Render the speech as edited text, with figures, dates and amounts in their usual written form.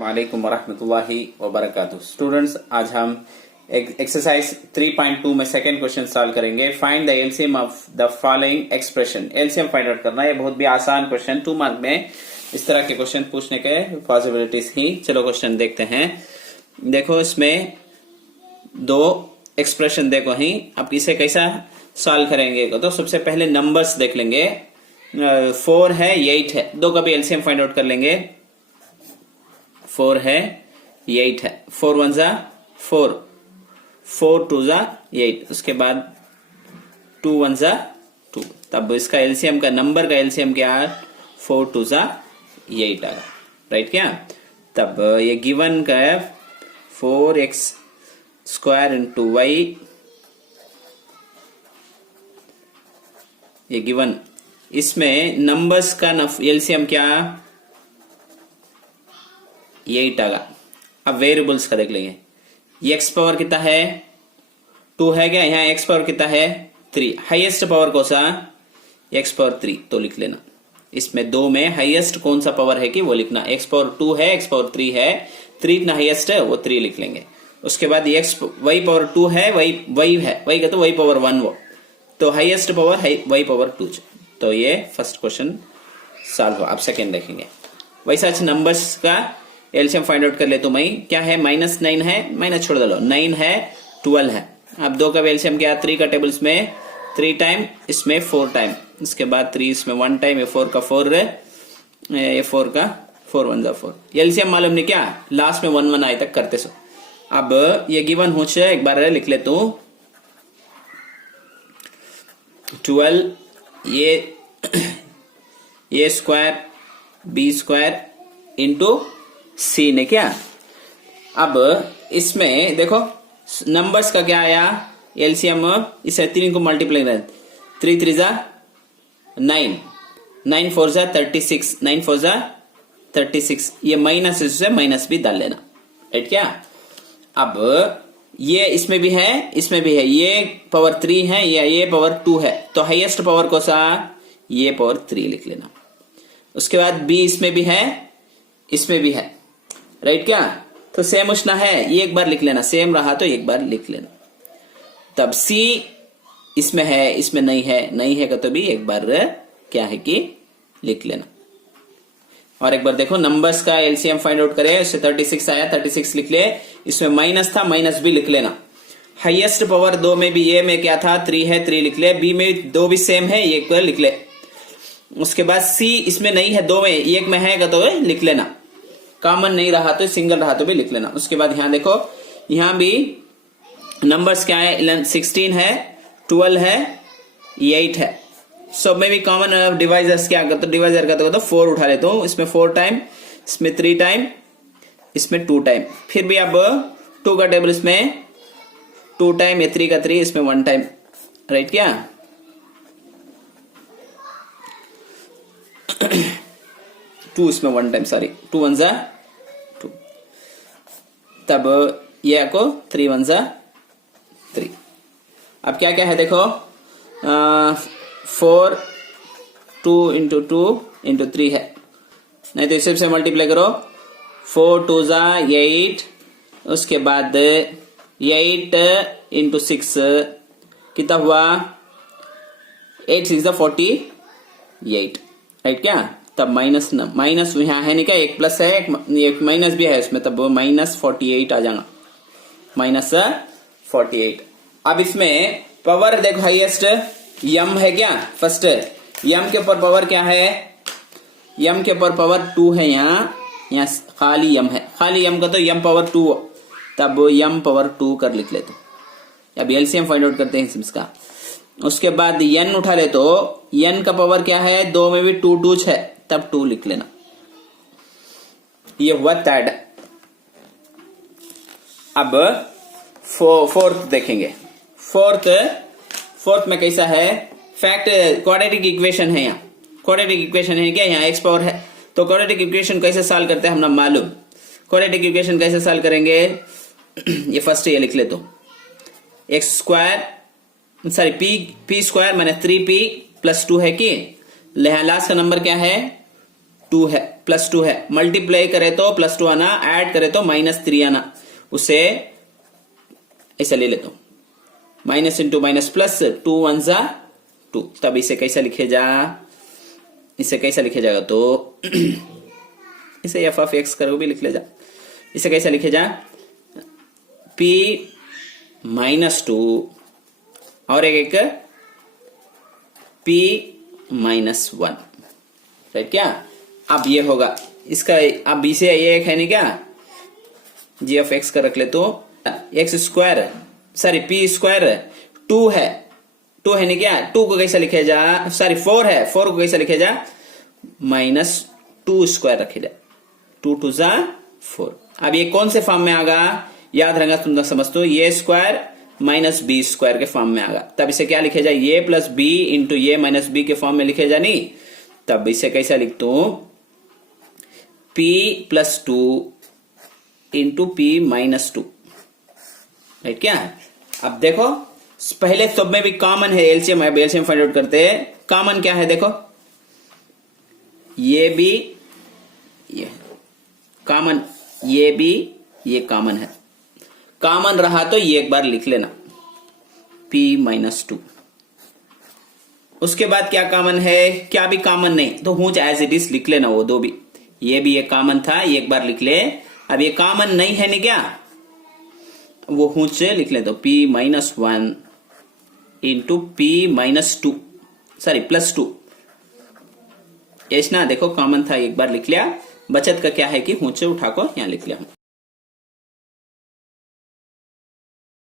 वालेकुम वरहमतुल्लाहि वबरकातुहू। स्टूडेंट्स, आज हम एक्सरसाइज 3.2 में सेकंड क्वेश्चन सॉल्व करेंगे। Find the LCM of the following expression. LCM find out करना है, बहुत भी आसान क्वेश्चन, 2 मार्क में इस तरह के क्वेश्चन पूछने के पॉसिबिलिटीज ही। चलो क्वेश्चन देखते हैं। देखो इसमें दो एक्सप्रेशन देखो ही, अब इसे कैसा सॉल्व करेंगे तो सबसे पहले नंबर्स देख लेंगे। 4 है 8 है, दो का भी एलसीएम फाइंड आउट कर लेंगे। 4 है 8 है, 4 1 जा 4, 4 2 जा 8, उसके बाद 2 1 जा 2। तब इसका एलसीएम का नंबर का एलसीएम क्या है? 4 2 जा 8 आएगा, राइट क्या? तब ये गिवन का है 4x स्क्वायर इंटू वाई, ये गिवन। इसमें नंबर्स का एलसीएम क्या? 8 आएगा। अब वेरिएबल्स का देख लेंगे। x पावर कितना है? 2 है क्या? यहाँ x पावर कितना है? 3। हाईएस्ट पावर कौन सा? x पावर 3, तो लिख लेना। इसमें दो में हाईएस्ट कौन सा पावर है कि वो लिखना। x पावर 2 है, x पावर 3 है, 3 इतना हाईएस्ट है, वो 3 लिख लेंगे। उसके बाद y पावर 2 है, y है, y का तो y पावर 1 वो, तो हाईएस्ट पावर है y पावर 2। तो ये फर्स्ट क्वेश्चन सॉल्व हो। आप सेकेंड देखेंगे। वैसा नंबर्स का एलसीएम फाइंड आउट कर ले तो मैं क्या है? -9 है, माइनस छोड़ दो, 9 है 12 है। अब दो का एलसीएम क्या? 3 का टेबल्स में 3 टाइम, इसमें 4 टाइम, इसके बाद 3 इसमें 1 टाइम, ये 4 का 4, ये 4 का 4 1 जा 4। एलसीएम मालूम नहीं क्या? लास्ट में 1 1 आए तक करते सो। अब ये गिवन हो जाए, एक बार लिख ले तो 12 ये स्क्वायर बी स्क्वायर इंटू सी ने क्या। अब इसमें देखो नंबर्स का क्या आया? एलसीएम इसे 3 को मल्टीप्लाई कर, 3 3 जा 9, 9 4 जा 36, 9 4 जा 36। ये माइनस, इससे माइनस भी डाल लेना, राइट क्या? अब ये इसमें भी है, इसमें भी है, ये पावर 3 है, ये पावर 2 है, तो हाईएस्ट पावर कौन सा? ये पावर 3 लिख लेना। उसके बाद बी इसमें भी है, इसमें भी है, राइट क्या? तो सेम उठना है, ये एक बार लिख लेना, सेम रहा तो एक बार लिख लेना। तब सी इसमें है, इसमें नहीं है, नहीं है का तो भी एक बार क्या है कि लिख लेना। और एक बार देखो नंबर्स का एलसीएम फाइंड आउट करें, उससे 36 आया, 36 लिख ले। इसमें माइनस था, माइनस भी लिख लेना। हाईएस्ट पावर दो में भी ये में क्या था? 3 है, 3 लिख ले। बी में दो भी सेम है, एक बार लिख ले। उसके बाद सी इसमें नहीं है, दो में, एक में है तो लिख लेना। कॉमन नहीं रहा तो, सिंगल रहा तो भी लिख लेना। उसके बाद यहाँ देखो, यहाँ भी नंबर्स क्या है? 16 है, 12 है, 8 है। सब में भी कॉमन डिवाइजर्स क्या करते? डिवाइजर का तो 4 उठा लेता हूँ। इसमें 4 टाइम, इसमें 3 टाइम, इसमें 2 टाइम। फिर भी अब 2 का टेबल इसमें 2 टाइम, ये 3 का 3, इसमें 1 टाइम, राइट क्या? 2 इसमें 1 टाइम, सॉरी, 2 1 जा 2। तब ये को 3 1 जा 3। अब क्या क्या है देखो, 4 2 इंटू 2 इंटू 3 है, नहीं तो इसे से मल्टीप्लाई करो। 4 2 जा 8, उसके बाद 8 इंटू 6 कितना हुआ? 8 6 जा 48, राइट क्या? तब माइनस यहाँ है नहीं क्या? एक प्लस है, एक माइनस भी है इसमें, तब -48 आ जाएगा, -48। अब इसमें पावर देखो, हाईएस्ट यम है क्या? फर्स्ट यम के ऊपर पावर क्या है? यम के ऊपर पावर 2 है। यहाँ खाली यम है, खाली यम का तो यम पावर 2, तब यम पावर 2 कर लिख लेते। अब एलसीएम फाइंड आउट करते हैं इसका। उसके बाद एन उठा ले तो एन का पावर क्या है? 2 में भी 2 2 है, तब 2 लिख लेना। ये हुआ थर्ड। अब फोर्थ देखेंगे। फोर्थ में कैसा है? फैक्ट क्वाड्रेटिक इक्वेशन है। यहाँ क्वाड्रेटिक इक्वेशन है क्या? यहाँ एक्स पावर है, तो क्वाड्रेटिक इक्वेशन कैसे सॉल्व करते हैं हमने मालूम। क्वाड्रेटिक इक्वेशन कैसे सॉल्व करेंगे? ये फर्स्ट ये लिख ले तो x square, sorry P square माने 3p + 2 है कि लास्ट का नंबर क्या है? 2 है, +2 है, मल्टीप्लाई करे तो +2 आना, ऐड करे तो -3 आना, उसे ऐसा ले लेता हूं, माइनस इंटू माइनस प्लस, 2 1 जा 2, तब इसे कैसा लिखे जा, इसे कैसा लिखे जाएगा तो इसे एफ ऑफ एक्स करो भी लिख ले जा, इसे कैसा लिखे जा, p -2 और एक p -1, राइट क्या। अब ये होगा इसका, अब इसे ये एक है नहीं क्या, जी ऑफ एक्स का रख ले तो x square, sorry p square 2 है, 2 है नहीं क्या, 2 को कैसा लिखे जा, सॉरी 4 है, 4 को कैसा लिखे जा, -2 स्क्वायर रखे जा, 2 2 जा 4। अब ये कौन से फॉर्म में आगा, याद रहेगा तुम समझते हो, ये स्क्वायर माइनस बी स्क्वायर के फॉर्म में आगा, तब इसे क्या लिखे जा, ये प्लस बी इंटू ये माइनस बी के फॉर्म में लिखे जा नहीं, तब इसे कैसा लिखता हूं, p + 2 इंटू p -2, राइट क्या। अब देखो पहले सब में भी कॉमन है, एलसीएम है, एलसीएम फाइंड आउट करते हैं, कॉमन क्या है देखो, ये भी ये कॉमन, ये भी ये कॉमन है, कॉमन रहा तो ये एक बार लिख लेना p -2। उसके बाद क्या कॉमन है, क्या भी कॉमन नहीं तो हूं एज इट इज लिख लेना, वो दो भी, ये भी ये कॉमन था, ये एक बार लिख ले। अब ये कॉमन नहीं है नहीं क्या, वो हूं से लिख ले तो p -1 इंटू p -2, सॉरी +2, ऐसा ना देखो कॉमन था एक बार लिख लिया, बचत का क्या है कि हूं से उठा को यहां लिख लिया।